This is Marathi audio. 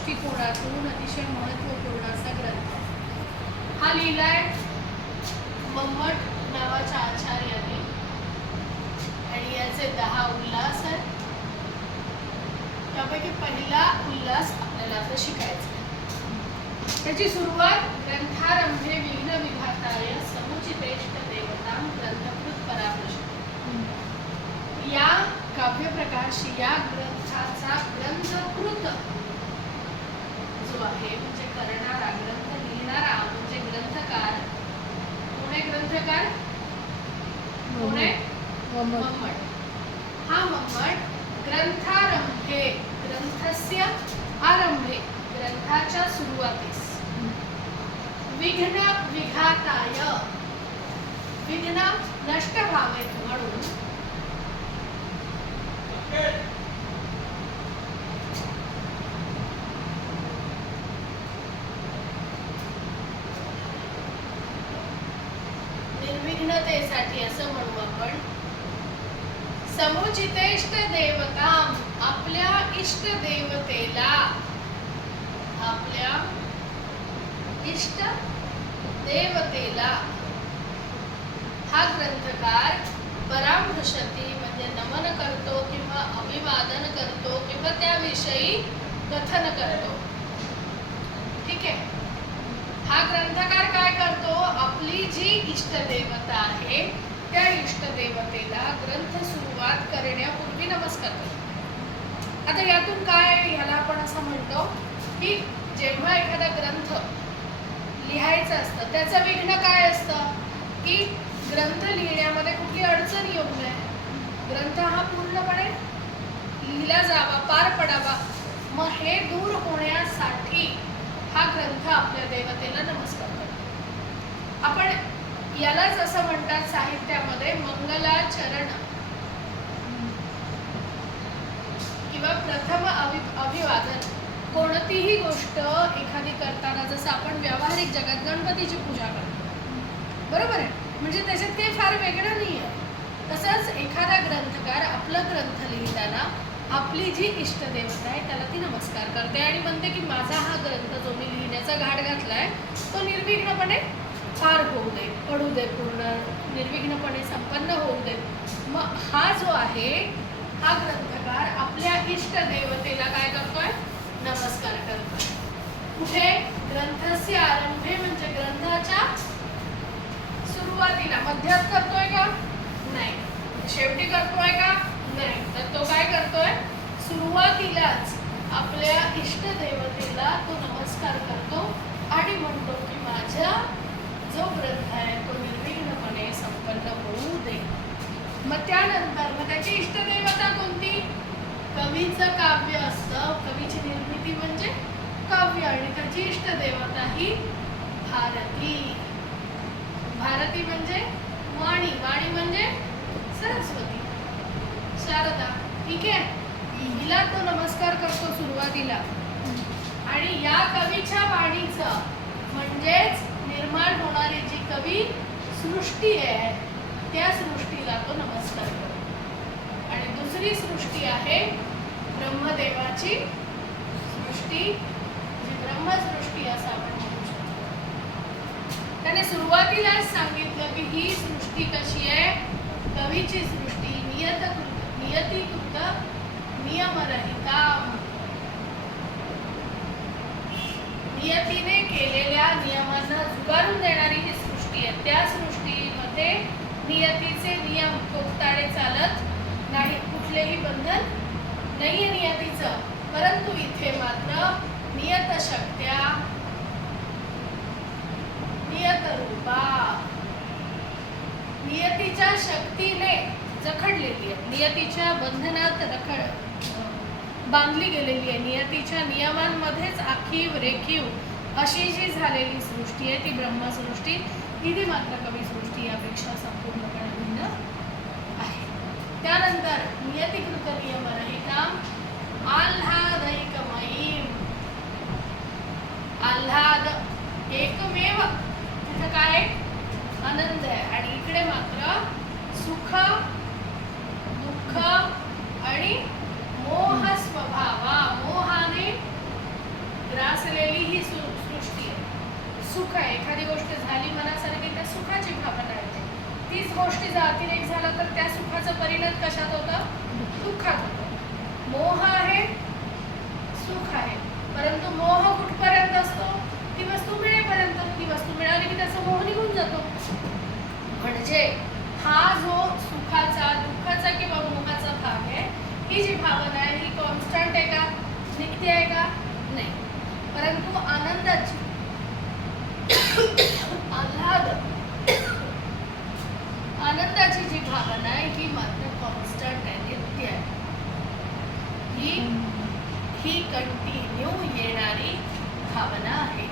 दृष्टिकोनातून अतिशय महत्त्वपूर्ण असा ग्रंथ. हा लिहिलाय मम्मट नावाच्या आचार्याने आणि याचे 10 उल्हास आहेत. त्यापैकी पहिला उल्हास आपल्याला आता शिकायचा. त्याची सुरुवात ग्रंथारंभे विघ्न विघाताय समुचितेष्ट देवतां ग्रंथकृत परामर्श. या काव्यप्रकाश या ग्रंथाचा ग्रंथकृत जो आहे म्हणजे करणारा, ग्रंथ लिहिणारा म्हणजे ग्रंथकार. कोण आहे ग्रंथकार? कोण आहे? मम्मट. हा मम्मट ग्रंथारंभे, ग्रंथस्य आरंभे, ग्रंथाच्या सुरुवातीस विघ्न विघाताय, विघ्न नष्ट व्हावेत म्हणून निर्विघ्नतेसाठी असं म्हणू आपण. समुचितेष्ट देवतां, आपल्या इष्ट देवतेला, आपल्या इष्ट देवतेला हा ग्रंथकार परामृशती म्हणजे नमन करतो किंवा अभिवादन करतो किंवा त्याविषयी कथन करतो. ठीक आहे. हा ग्रंथकार काय करतो? आपली जी इष्ट देवता आहे त्या इष्ट देवतेला ग्रंथ सुरुवात करण्यापूर्वी नमस्कार करतो. आता यातून काय, ह्याला आपण असं म्हणतो की जेव्हा एखादा ग्रंथ लिहायचं असतं त्याचं विघ्न काय असतं की ग्रंथ लिहिण्यामध्ये कुठली अडचण येऊ नये, ग्रंथ हा पूर्णपणे लिहिला जावा, पार पडावा. मग हे दूर होण्यासाठी हा ग्रंथ आपल्या देवतेला नमस्कार करतो. आपण यालाच असं म्हणतात साहित्यामध्ये मंगलाचरण किंवा प्रथम अभिवादन. कोणतीही गोष्ट एखादी करताना जसं आपण व्यावहारिक जगात गणपतीची पूजा करतो, बरोबर आहे, म्हणजे त्याच्यात काही फार वेगळं नाही आहे. तसंच एखादा ग्रंथकार आपला ग्रंथ लिहिताना आपली जी इष्ट देवता आहे त्याला ती नमस्कार करते आणि म्हणते की माझा हा ग्रंथ जो मी लिहिण्याचा घाट घातलाय तो निर्विघ्नपणे पार होऊ दे, पडू दे, पूर्ण निर्विघ्नपणे संपन्न होऊ दे. मग हा जो आहे हा ग्रंथकार आपल्या इष्ट देवतेला काय करतोय? नमस्कार करतोय. कुठे? ग्रंथस्य आरंभे म्हणजे ग्रंथाच्या सुरुवातीला. मध्यात करतोय का? नाही. शेवटी करतोय का? नाही. तर तो काय करतोय? सुरुवातीलाच आपल्या इष्ट देवतेला तो नमस्कार करतो आणि म्हणतो की माझा जो ग्रंथ आहे तो निर्विघ्नपणे संपन्न होऊ दे. मग त्यानंतर मग त्याची इष्ट देवता कोणती? कवीचं काव्य असतं, कवीची निर्मिती म्हणजे काव्य आणि त्याची इष्ट देवता ही भारती. भारती म्हणजे वाणी, वाणी म्हणजे सरस्वती, शारदा. ठीक आहे. हिला तो नमस्कार करतो सुरुवातीला आणि या कवीच्या वाणीचं म्हणजेच निर्माण होणारी जी कवी सृष्टी आहे त्या सृष्टीला तो नमस्कार करतो. आणि दुसरी सृष्टी आहे ब्रह्मदेवाची सृष्टी, जी ब्रह्मसृष्टी असं आपण म्हणू शकतो. त्याने सुरुवातीलाच सांगितलं की ही सृष्टी कशी आहे? कवीची सृष्टी नियतीकृत नियमरहिता, नियतीने केलेल्या नियमांना झुगारून देणारी ही सृष्टी आहे. त्या सृष्टीमध्ये नियतीचे नियम कोकताळे चालत नाही, कुठलेही बंधन नाहीये नियतीचं. परंतु इथे मात्र नियत शक्त्या, नियत रूपा, नियतीच्या शक्तीने जखडलेली आहे, नियतीच्या बंधनात बांधली गेलेली आहे, नियतीच्या नियमांमध्येच आखीव रेखीव अशी जी झालेली सृष्टी आहे ती ब्रह्मसृष्टी. ही मात्र कवीसृष्टी यापेक्षा संपूर्णपणे भिन्न आहे. त्यानंतर नियतीकृत नियमरहिता आल्हादैकमयीं, आल्हाद एकमेव, तिथं काय? आनंद आहे. आणि इकडे मात्र सुख, दुःख आणि मोह स्वभावा, मोहाने तीच गोष्टीचा अतिरेक झाला तर त्या सुखाचा परिणाम कशात होता? दुःखात होतो. मोह आहे, सुख आहे, परंतु मोह कुठपर्यंत असतो? ती वस्तू मिळेपर्यंत. ती वस्तू मिळाली की त्याचा मोह निघून जातो. म्हणजे हा जो सुखाचा, दुःखाचा किंवा मोहाचा भाग आहे, ही जी भावना आहे ही कॉन्स्टंट आहे का? नित्य आहे का? नाही. परंतु आनंदाची, आल्हाद, आनंदाची जी भावना आहे ही मात्र कॉन्स्टंट आहे, नित्य आहे. ही कंटिन्यू येणारी भावना आहे.